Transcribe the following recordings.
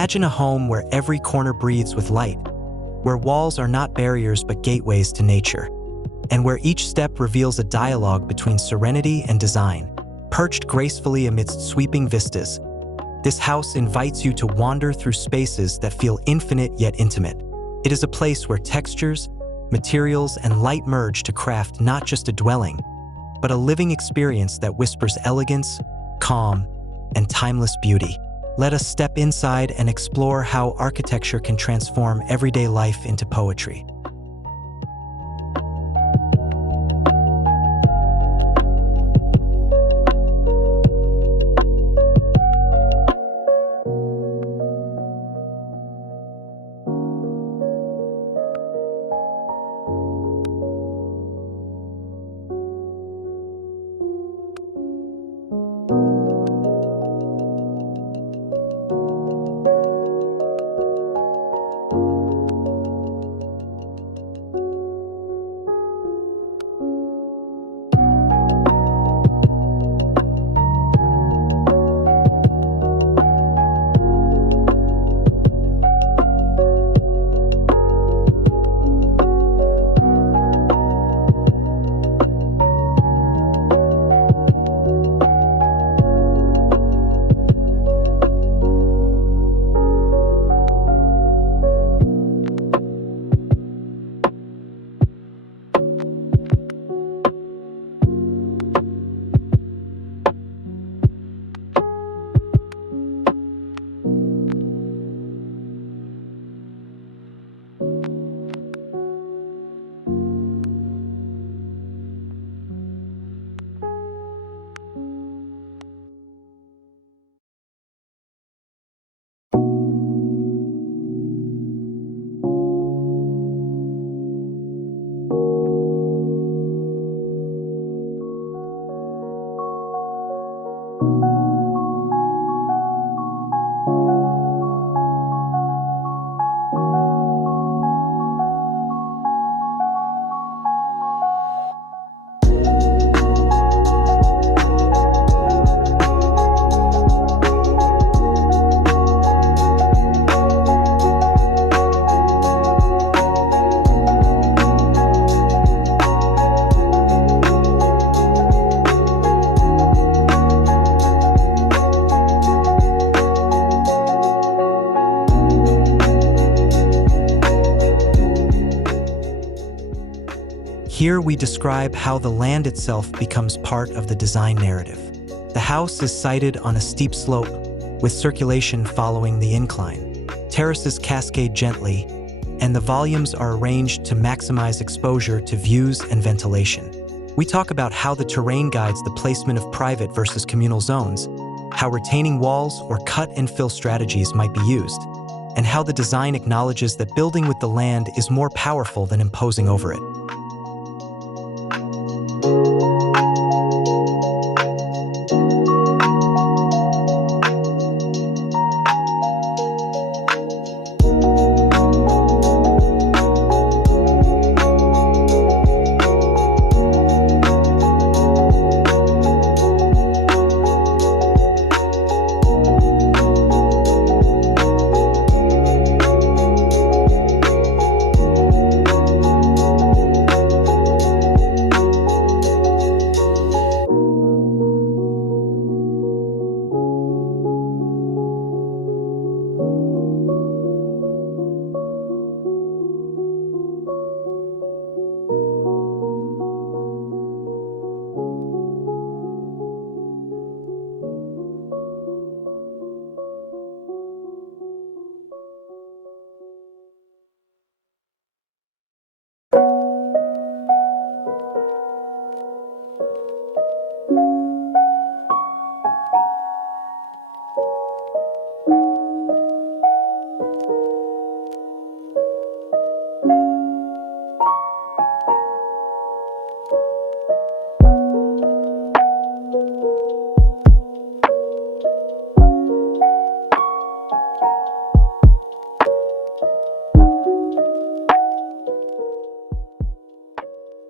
Imagine a home where every corner breathes with light, where walls are not barriers but gateways to nature, and where each step reveals a dialogue between serenity and design, perched gracefully amidst sweeping vistas. This house invites you to wander through spaces that feel infinite yet intimate. It is a place where textures, materials, and light merge to craft not just a dwelling, but a living experience that whispers elegance, calm, and timeless beauty. Let us step inside and explore how architecture can transform everyday life into poetry. Here we describe how the land itself becomes part of the design narrative. The house is sited on a steep slope, with circulation following the incline. Terraces cascade gently, and the volumes are arranged to maximize exposure to views and ventilation. We talk about how the terrain guides the placement of private versus communal zones, how retaining walls or cut and fill strategies might be used, and how the design acknowledges that building with the land is more powerful than imposing over it.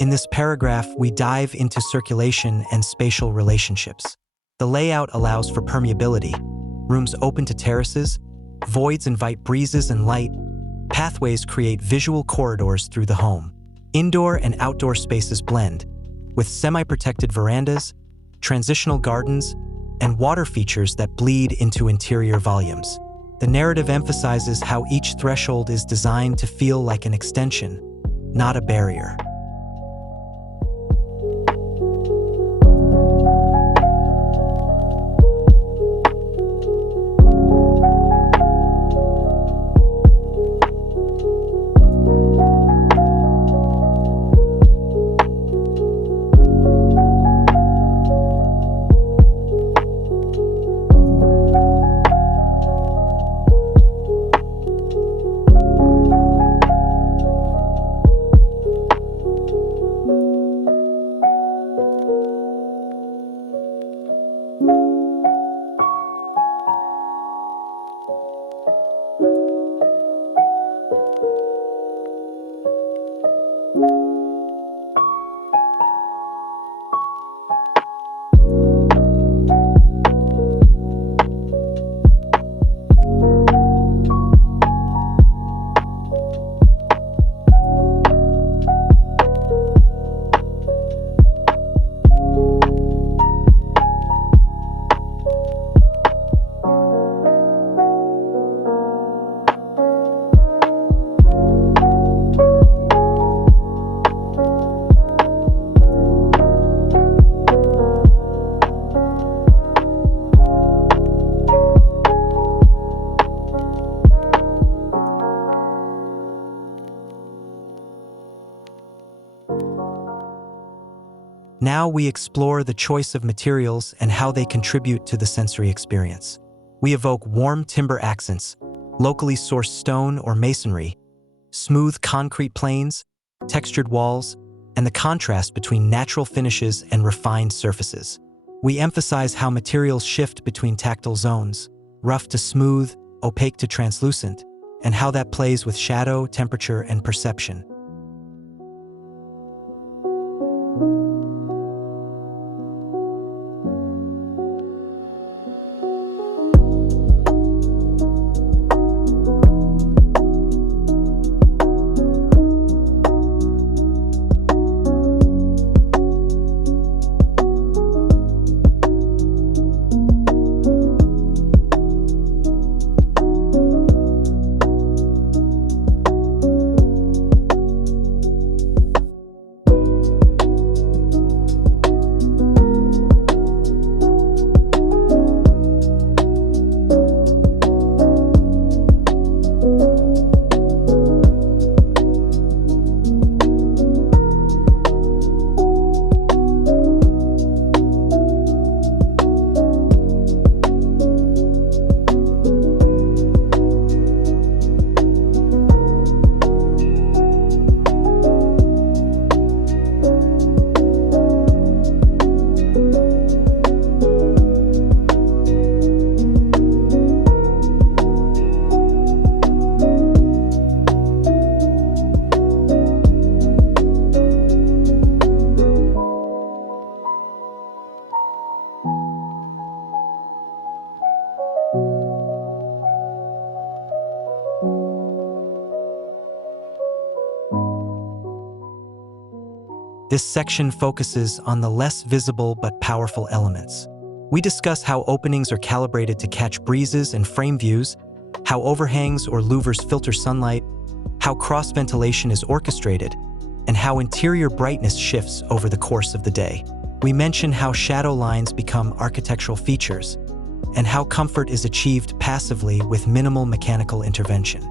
In this paragraph, we dive into circulation and spatial relationships. The layout allows for permeability, rooms open to terraces, Voids invite breezes and light. Pathways create visual corridors through the home. Indoor and outdoor spaces blend, with semi-protected verandas, transitional gardens, and water features that bleed into interior volumes. The narrative emphasizes how each threshold is designed to feel like an extension, not a barrier. Now we explore the choice of materials and how they contribute to the sensory experience. We evoke warm timber accents, locally sourced stone or masonry, smooth concrete planes, textured walls, and the contrast between natural finishes and refined surfaces. We emphasize how materials shift between tactile zones, rough to smooth, opaque to translucent, and how that plays with shadow, temperature, and perception. This section focuses on the less visible but powerful elements. We discuss how openings are calibrated to catch breezes and frame views, how overhangs or louvers filter sunlight, how cross-ventilation is orchestrated, and how interior brightness shifts over the course of the day. We mention how shadow lines become architectural features, and how comfort is achieved passively with minimal mechanical intervention.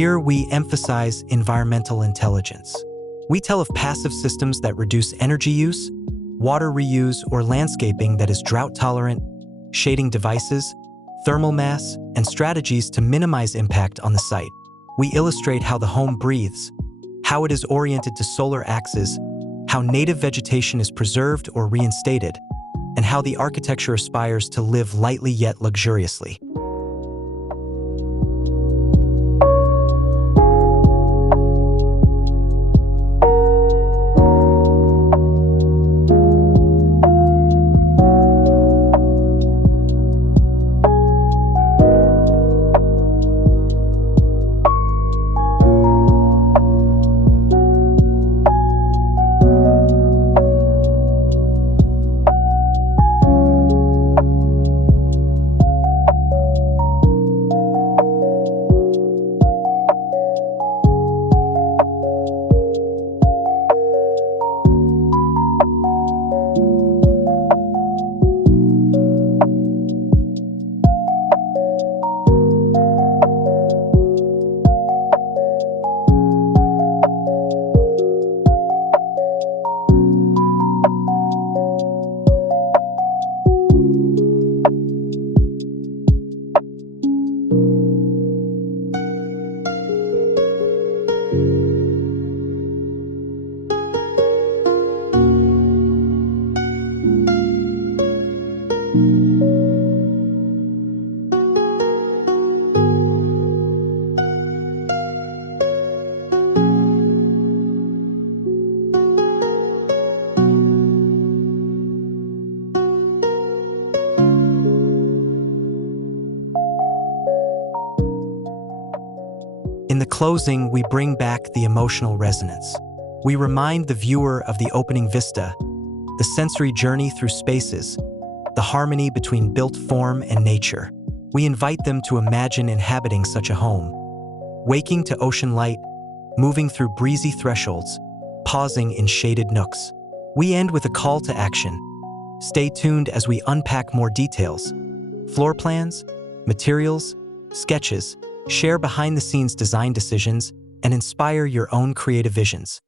Here we emphasize environmental intelligence. We tell of passive systems that reduce energy use, water reuse, or landscaping that is drought-tolerant, shading devices, thermal mass, and strategies to minimize impact on the site. We illustrate how the home breathes, how it is oriented to solar axes, how native vegetation is preserved or reinstated, and how the architecture aspires to live lightly yet luxuriously. In the closing, we bring back the emotional resonance. We remind the viewer of the opening vista, the sensory journey through spaces, the harmony between built form and nature. We invite them to imagine inhabiting such a home, waking to ocean light, moving through breezy thresholds, pausing in shaded nooks. We end with a call to action. Stay tuned as we unpack more details, floor plans, materials, sketches, share behind-the-scenes design decisions, and inspire your own creative visions.